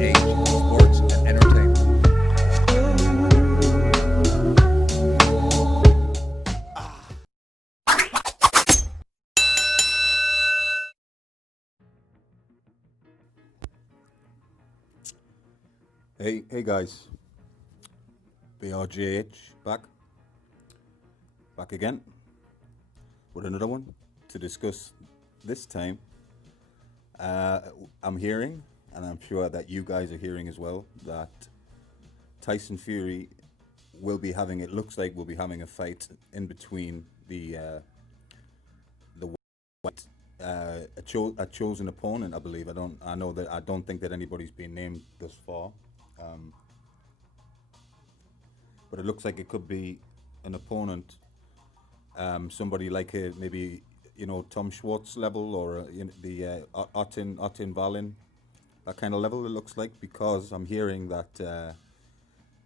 age in sports and entertainment. Hey guys, BRJH back again with another one to discuss. This time, uh, I'm hearing, and I'm sure that you guys are hearing as well, that Tyson Fury will be having. It looks like we'll be having a fight in between the White, a chosen opponent. I believe. I don't. I know that I don't think that anybody's been named thus far. Um, but it looks like it could be an opponent, somebody like maybe Tom Schwartz level or the Otin Valin, that kind of level. It looks like, because I'm hearing that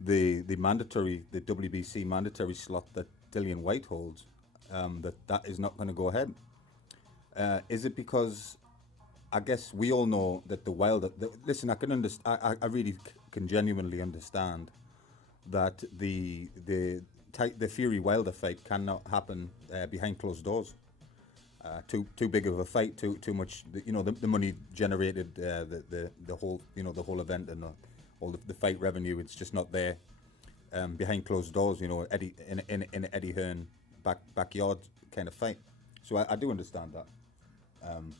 the WBC mandatory slot that Dillian White holds, that is not going to go ahead. Is it because I guess we all know that the Wilder? Listen, I can understand. I really can genuinely understand that the Fury Wilder fight cannot happen behind closed doors. Too big of a fight. Too much. The money generated, the whole the whole event and all the fight revenue. It's just not there behind closed doors. Eddie in Eddie Hearn backyard kind of fight. So I do understand that. Um,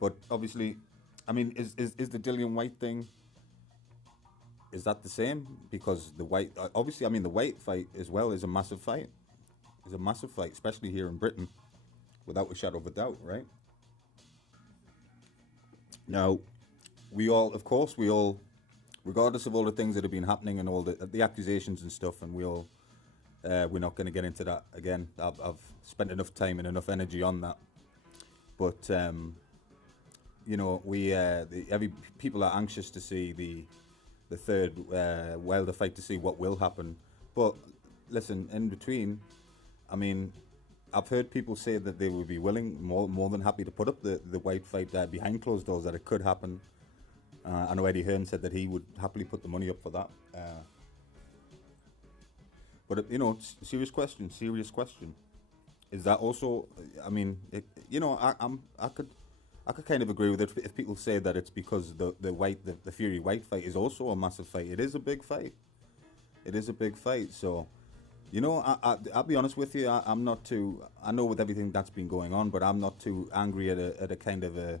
but obviously, I mean, is the Dillian White thing, is that the same? Because the White, obviously, I mean, the White fight as well is a massive fight. Is a massive fight, especially here in Britain, without a shadow of a doubt, right? Now, we all, regardless of all the things that have been happening and all the accusations and stuff, and we're not going to get into that again. I've spent enough time and enough energy on that. But every people are anxious to see the third Wilder fight, to see what will happen. But listen, in between, I mean, I've heard people say that they would be willing, more than happy to put up the White fight behind closed doors, that it could happen. I know Eddie Hearn said that he would happily put the money up for that. But serious question, serious question. Is that also? I mean, I could kind of agree with it if people say that it's because the Fury White fight is also a massive fight. It is a big fight. It is a big fight. So, I'll be honest with you. I'm not too. I know with everything that's been going on, but I'm not too angry at a kind of a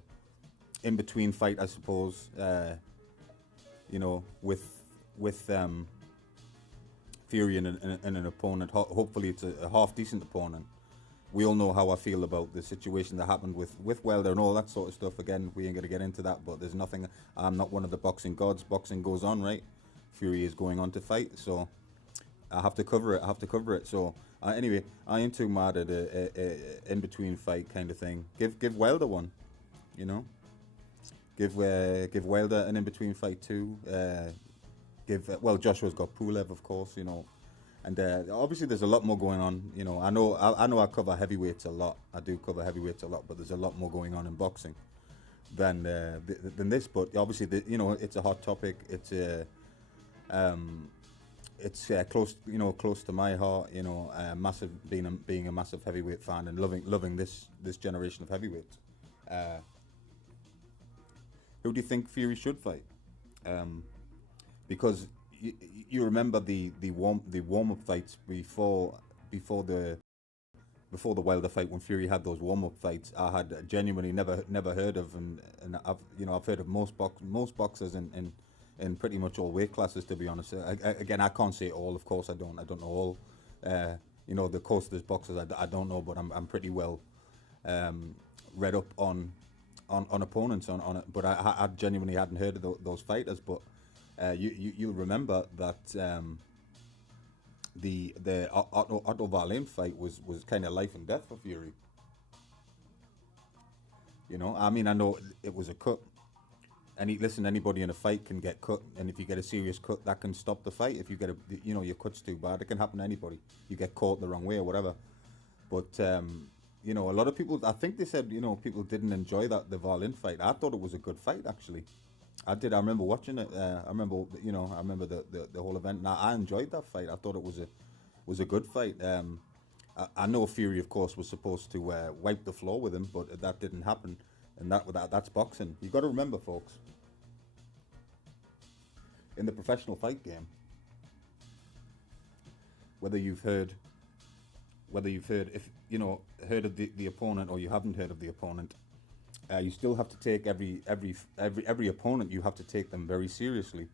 in between fight, I suppose. With Fury and an opponent. Hopefully, it's a half decent opponent. We all know how I feel about the situation that happened with Wilder and all that sort of stuff. Again, we ain't going to get into that, but there's nothing. I'm not one of the boxing gods. Boxing goes on, right? Fury is going on to fight, so I have to cover it. I have to cover it. So anyway, I ain't too mad at a in between fight kind of thing. Give Wilder one, you know. Give Wilder an in between fight too. Joshua's got Pulev, of course, and obviously there's a lot more going on. I know I cover heavyweights a lot. I do cover heavyweights a lot, but there's a lot more going on in boxing than this. But obviously, it's a hot topic. It's close to my heart. Massive being a massive heavyweight fan and loving this generation of heavyweights. Uh, who do you think Fury should fight? Because you remember the warm up fights before the before the Wilder fight, when Fury had those warm up fights. I had genuinely never heard of, and I've heard of most boxers in pretty much all weight classes, to be honest. Again, I can't say all, of course. I don't know all. The course there's boxers I don't know, but I'm pretty well read up on opponents on it. But I genuinely hadn't heard of those fighters. But you'll remember that the Otto Wallin fight was kind of life and death for Fury. I mean, I know it was a cut. Anybody in a fight can get cut, and if you get a serious cut, that can stop the fight. If you get your cut's too bad, it can happen to anybody. You get caught the wrong way or whatever. But you know, a lot of people, I think they said, you know, people didn't enjoy the Wallin fight. I thought it was a good fight, actually. I did. I remember watching it. I remember, you know, I remember the whole event. And I enjoyed that fight. I thought it was a good fight. I know Fury, of course, was supposed to wipe the floor with him, but that didn't happen. And that's boxing. You got to remember, folks, in the professional fight game, whether you've heard, if you know, heard of the opponent or you haven't heard of the opponent, you still have to take every opponent. You have to take them very seriously,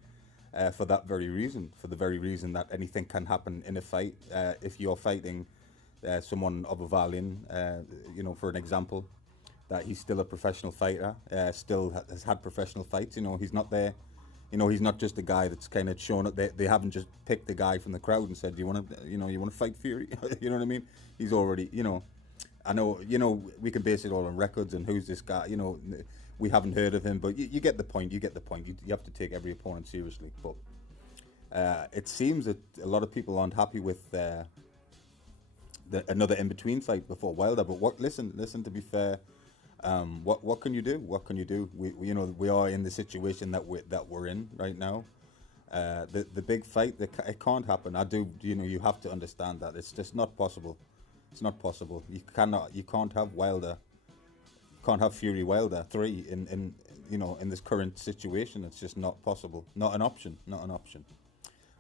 for that very reason. For the very reason that anything can happen in a fight. If you're fighting someone of a Valiant, you know, for an example, that he's still a professional fighter, still has had professional fights. You know, he's not there. You know, he's not just a guy that's kind of shown up. They haven't just picked a guy from the crowd and said, "Do you want to, you know, you want to fight Fury?" You know what I mean? He's already, you know. I know, you know, we can base it all on records and who's this guy. You know, we haven't heard of him, but you get the point. You get the point. You have to take every opponent seriously. But it seems that a lot of people aren't happy with another in between fight before Wilder. But listen. To be fair, what can you do? What can you do? We you know, we are in the situation that we're in right now. The big fight, it can't happen. You know, you have to understand that it's just not possible. It's not possible. You can't have Wilder. Can't have Fury Wilder 3 in you know, in this current situation. It's just not possible. Not an option. Not an option.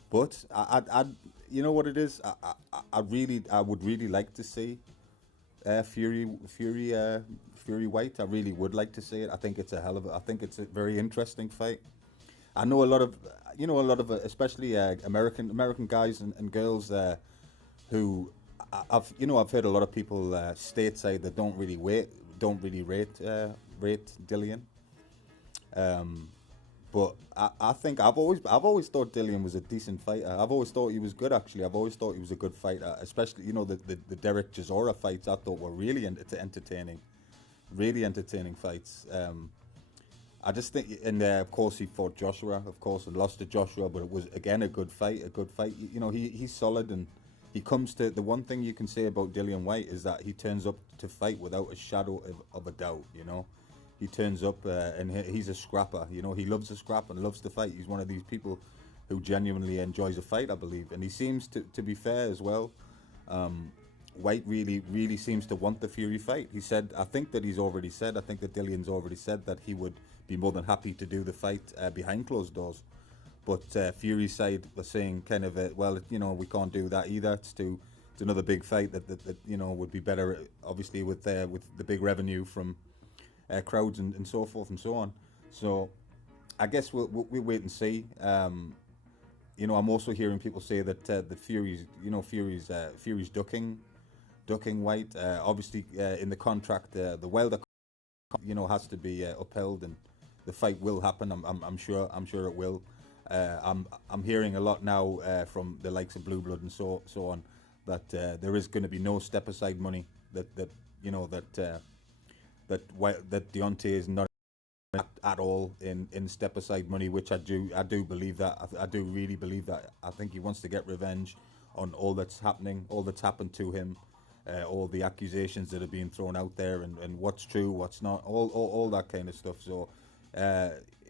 But I you know what it is. I would really like to see Fury Whyte. I really would like to see it. I think it's I think it's a very interesting fight. I know a lot of, you know, especially American guys and girls who I've heard a lot of people stateside that don't really rate Dillian. But I think I've always thought Dillian was a decent fighter. I've always thought he was good, actually. I've always thought he was a good fighter, especially, you know, the Derek Chisora fights I thought were really entertaining, really entertaining fights. I just think, and of course he fought Joshua, of course, and lost to Joshua, but it was again a good fight. You know, he's solid, and he comes to, the one thing you can say about Dillian Whyte is that he turns up to fight without a shadow of a doubt. You know, he turns up and he's a scrapper. You know, he loves to scrap and loves to fight. He's one of these people who genuinely enjoys a fight, I believe, and he seems to be fair as well. Whyte really seems to want the Fury fight. He said, I think that Dillian's already said that he would be more than happy to do the fight behind closed doors. But Fury's side was saying kind of, well, you know, we can't do that either. It's another big fight that you know, would be better, obviously, with the big revenue from crowds and so forth and so on. So I guess we'll wait and see. You know, I'm also hearing people say that Fury's ducking Whyte. Obviously, in the contract, the Wilder, you know, has to be upheld, and the fight will happen. I'm sure it will. I'm hearing a lot now from the likes of Blue Blood and so on, that there is going to be no step aside money. That Deontay is not at all in step aside money, which I do believe that. I do really believe that. I think he wants to get revenge on all that's happened to him, all the accusations that are being thrown out there, and what's true, what's not, all that kind of stuff. So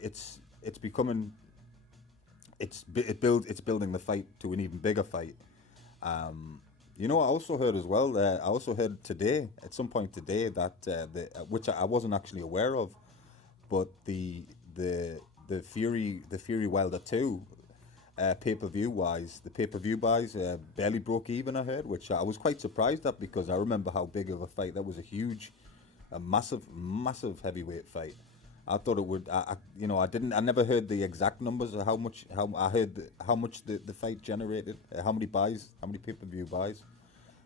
it's becoming, it's building the fight to an even bigger fight. You know, I also heard as well. I also heard today, at some point today, that which I wasn't actually aware of, but the Fury Wilder 2 pay-per-view buys barely broke even, I heard, which I was quite surprised at, because I remember how big of a fight that was. A massive heavyweight fight. I thought it would. I never heard the exact numbers of how much the fight generated, how many pay-per-view buys.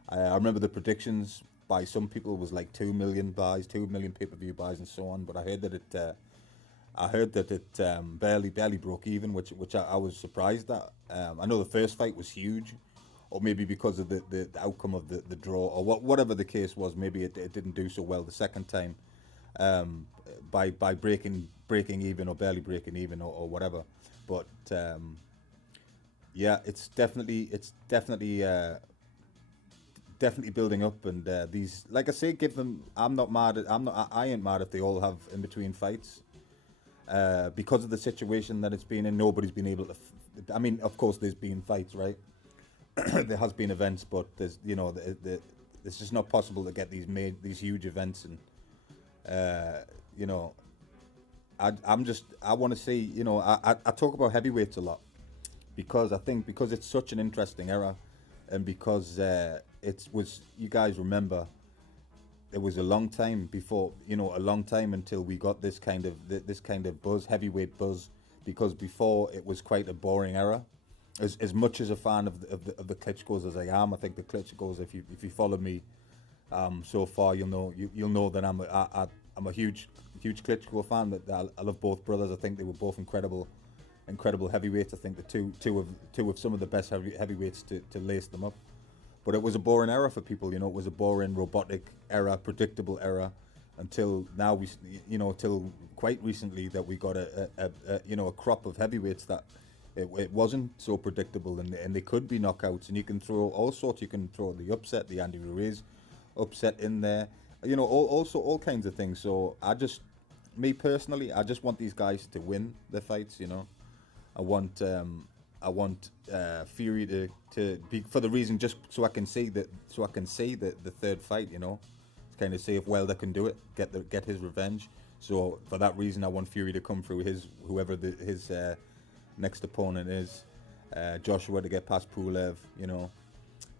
I remember the predictions by some people was like 2 million buys, 2 million pay-per-view buys, and so on. But I heard that it barely broke even, which I was surprised at. I know the first fight was huge, or maybe because of the outcome of the draw, or whatever the case was. Maybe it didn't do so well the second time, by breaking even, or barely breaking even, or whatever. But yeah, it's definitely definitely building up, and these, like I say, give them. I'm not mad. I'm not. I ain't mad if they all have in between fights. Because of the situation that it's been in, nobody's been able to. I mean, of course, there's been fights, right? There has been events, but there's, it's just not possible to get these huge events, and you know, I want to see, I talk about heavyweights a lot because I think because it's such an interesting era, and because it was, you guys remember, it was a long time before, a long time until we got this kind of buzz, heavyweight buzz, because before it was quite a boring era. As much as a fan of the Klitschko's as I am, I think the Klitschko's, if you follow me so far, you'll know that I'm a huge Klitschko fan. That I love both brothers. I think they were both incredible heavyweights. I think the two of some of the best heavyweights to lace them up. But it was a boring era for people. It was a boring, robotic era, predictable era, until now till quite recently that we got a crop of heavyweights that it wasn't so predictable, and they could be knockouts, and you can throw all sorts. You can throw the upset, the Andy Ruiz upset in there, all kinds of things. So me personally, I just want these guys to win their fights. I want Fury to be, for the reason, just so I can say the third fight. To kind of say if Wilder can do it, get his revenge. So for that reason, I want Fury to come through whoever his next opponent is, Joshua to get past Pulev,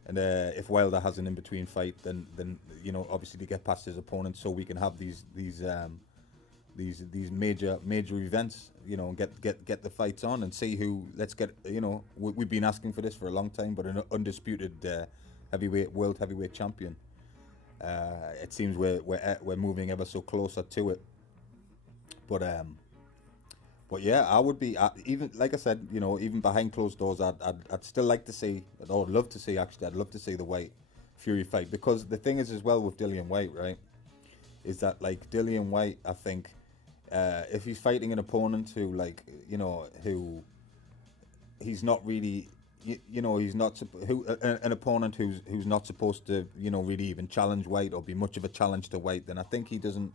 and if Wilder has an in-between fight, then obviously to get past his opponent, so we can have these major events, and get the fights on and see who. Let's get, we've been asking for this for a long time, but an undisputed world heavyweight champion. It seems we're moving ever so closer to it, but yeah, I would be, even like I said, even behind closed doors, I'd still like to see, or I'd love to see the Whyte Fury fight, because the thing is as well with Dillian Whyte, right, is that like Dillian Whyte, I think, if he's fighting an opponent who he's not really, he's not an opponent who's not supposed to, really even challenge Whyte or be much of a challenge to Whyte, then I think he doesn't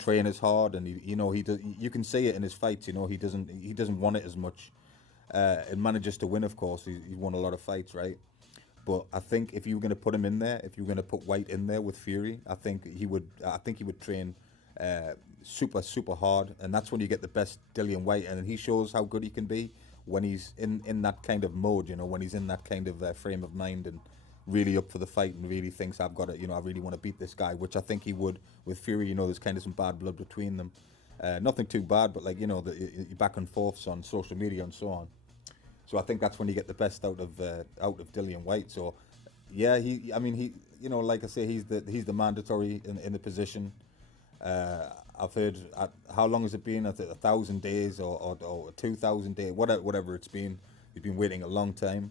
train as hard, and he does. You can see it in his fights. He doesn't want it as much. And manages to win, of course. He won a lot of fights, right? But I think if you were going to put him in there, if you were going to put Whyte in there with Fury, I think he would train super hard, and that's when you get the best Dillian Whyte, and he shows how good he can be when he's in that kind of mode. When he's in that kind of frame of mind and really up for the fight and really thinks I've got it, I really want to beat this guy, which I think he would with Fury. There's kind of some bad blood between them, nothing too bad, but the back and forths on social media and so on. So I think that's when you get the best out of Dillian Whyte. So yeah, he like I say, he's the mandatory in the position. I've heard, how long has it been? 1,000 days or 2,000 days, whatever it's been. He's been waiting a long time.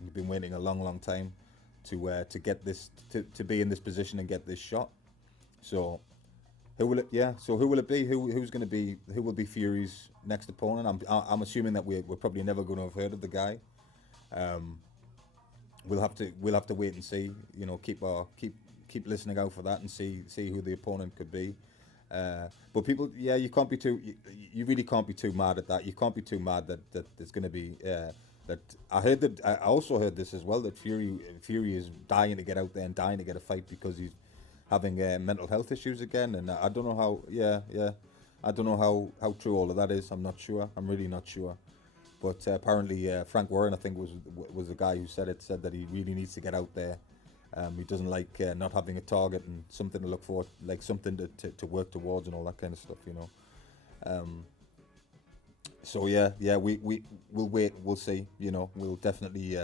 He's been waiting a long time to get this, to be in this position and get this shot. So who will it? Yeah. So who will it be? Who will be Fury's next opponent? I'm assuming that we're probably never going to have heard of the guy. We'll have to wait and see. Keep listening out for that and see who the opponent could be. But people, yeah, you really can't be too mad at that. You can't be too mad that there's going to be. That I also heard this as well, that Fury is dying to get out there and dying to get a fight because he's having mental health issues again, and I don't know how. Yeah, I don't know how true all of that is. I'm not sure. I'm really not sure. But apparently Frank Warren, I think, was the guy who said that he really needs to get out there. He doesn't like not having a target and something to look for, like something to work towards and all that kind of stuff. So yeah, we'll wait. We'll see. We'll definitely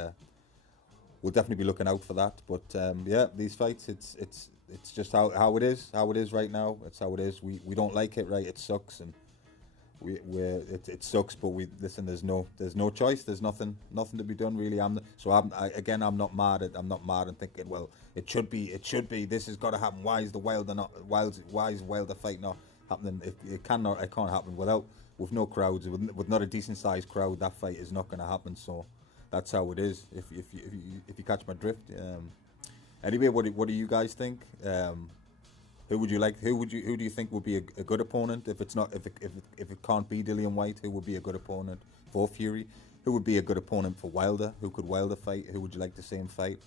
be looking out for that. But yeah, these fights, it's just how it is. How it is right now. It's how it is. We don't like it, right? It sucks, and it sucks. But listen. There's no choice. There's nothing to be done really. I'm not mad and thinking, well, it should be. This has got to happen. Why is Wilder fight not happening? It can't happen with no crowds, with not a decent sized crowd. That fight is not going to happen. So that's how it is. If you catch my drift. Anyway, what do you guys think? Who would you like? Who do you think would be a good opponent if it's not if it can't be Dillian Whyte? Who would be a good opponent for Fury? Who would be a good opponent for Wilder? Who could Wilder fight? Who would you like to see him fight?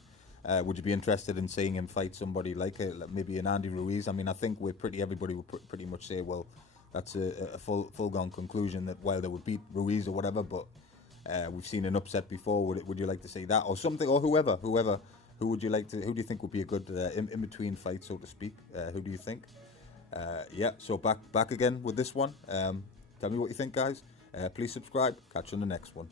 Would you be interested in seeing him fight somebody like maybe an Andy Ruiz? I mean, I think everybody would pretty much say, well, that's a full gone conclusion that Wilder would beat Ruiz or whatever. But we've seen an upset before. Would you like to see that or something or whoever? Who would you like to? Who do you think would be a good in between fight, so to speak? Who do you think? Yeah. So back again with this one. Tell me what you think, guys. Please subscribe. Catch you on the next one.